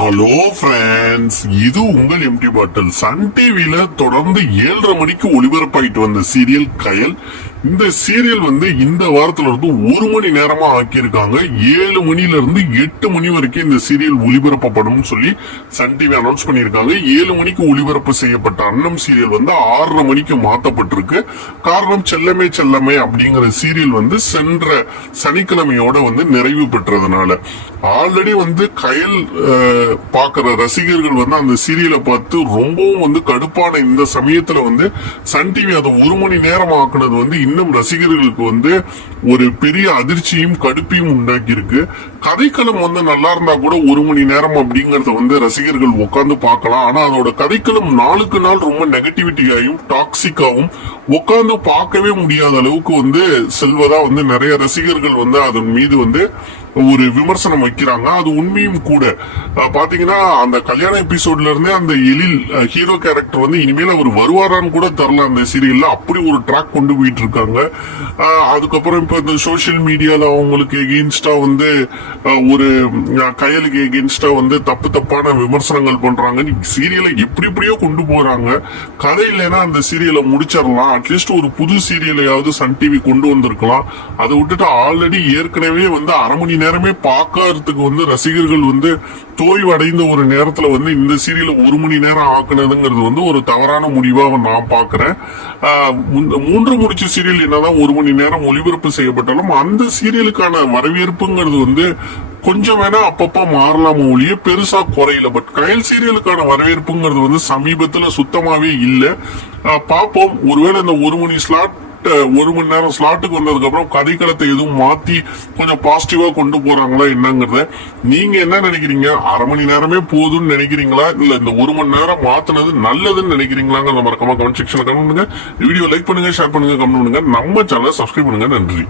Hello friends, இது உங்கள் empty பாட்டில். Sun டிவில தொடர்ந்து 7:30 மணிக்கு ஒளிபரப்பாயிட்டு வந்த சீரியல் கயல். இந்த சீரியல் இந்த வாரத்துல இருந்து 1 மணி நேரமா ஆக்கியிருக்காங்க. 7 மணில இருந்து 8 மணி வரைக்கும் இந்த சீரியல் ஒளிபரப்பப்படும் சொல்லி சன் டிவி அனௌன்ஸ் பண்ணிருக்காங்க. 7 மணிக்கு ஒளிபரப்பு செய்யப்பட்ட அன்னம் சீரியல் 6:30 மணிக்கு மாத்தப்பட்டிருக்கு. காரணம் செல்லமே செல்லமே அப்படிங்கிற சீரியல் சென்ற சனிக்கிழமையோட நிறைவு பெற்றதுனால ஆல்ரெடி கயல் பாக்குற ரசிகர்கள் அந்த சீரியலை பார்த்து ரொம்பவும் கடுப்பான இந்த சமயத்துல சன் டிவி அதை 1 மணி நேரம் ஆக்குனது இன்னும் ரசிகர்களுக்கு ஒரு பெரிய அதிர்ச்சியும் கடுப்பையும் உண்டாக்கி இருக்கு. கதைக்களம் நல்லா இருந்தா கூட 1 மணி நேரம் அப்படிங்கறத ரசிகர்கள் உட்கார்ந்து பார்க்கலாம். ஆனா அதோட கதைக்களம் நாளுக்கு நாள் ரொம்ப நெகட்டிவிட்டியாயும் டாக்ஸிக்காவும் உட்கார்ந்து பார்க்கவே முடியாத அளவுக்கு செல்வதா நிறைய ரசிகர்கள் அதன் மீது ஒரு விமர்சனம் வைக்கிறாங்க. அது உண்மையும் கூட. பாத்தீங்கன்னா அந்த கல்யாண எபிசோட்ல இருந்தே அந்த எழில் ஹீரோ கேரக்டர் இனிமேல் அவர் வருவாரான்னு கூட தெரியல அந்த சீரியல்ல. அப்படி ஒரு ட்ராக் கொண்டு போயிட்டு இருக்காங்க. அதுக்கப்புறம் இப்ப இந்த சோசியல் மீடியால அவங்களுக்கு எகெயின்ஸ்டா ஒரு கயலுக்கு எகெயின்ஸ்டா தப்பான விமர்சனங்கள் பண்றாங்க. சீரியலை எப்படியோ கொண்டு போறாங்க. கதை இல்லைன்னா அந்த சீரியலை முடிச்சிடலாம். அட்லீஸ்ட் ஒரு புது சீரியலையாவது சன் டிவி கொண்டு வந்திருக்கலாம். அதை விட்டுட்டு ஆல்ரெடி ஏற்கனவே 1/2 மணி நேரமே பாக்கிறதுக்கு ரசிகர்கள் தோய்வு அடைந்த ஒரு நேரத்துல இந்த சீரியல் 1 மணி நேரம் ஆக்குனதுங்கிறது ஒரு தவறான முடிவாக நான் பாக்குறேன். 3 முடிச்ச சீரியல் என்னதான் 1 மணி நேரம் ஒளிபரப்பு செய்யப்பட்டாலும் அந்த சீரியலுக்கான வரவேற்புங்கிறது கொஞ்சம் வேணா அப்பப்ப மாறலாம ஒழிய பெருசா குறையல. பட் கயல் சீரியலுக்கான வரவேற்புங்கிறது சமீபத்துல சுத்தமாவே இல்ல. பாப்போம், ஒருவேளை இந்த 1 மணி ஸ்லாட் 1 மணி நேரம் ஸ்லாட்டுக்கு வந்ததுக்கு அப்புறம் கதைக்களத்தை எதுவும் மாத்தி கொஞ்சம் பாசிட்டிவா கொண்டு போறாங்களா என்னங்கறத நீங்க என்ன நினைக்கிறீங்க? 1/2 மணி நேரமே போதும்னு நினைக்கிறீங்களா, இல்ல இந்த 1 மணி நேரம் மாத்தினது நல்லதுன்னு நினைக்கிறீங்களாங்க? மறக்காம கமெண்ட் செக்ஷன்ல கமெண்ட் பண்ணுங்க. வீடியோ லைக் பண்ணுங்க, ஷேர் பண்ணுங்க, கமெண்ட் பண்ணுங்க. நம்ம சேனலை சப்ஸ்கிரைப் பண்ணுங்க. நன்றி.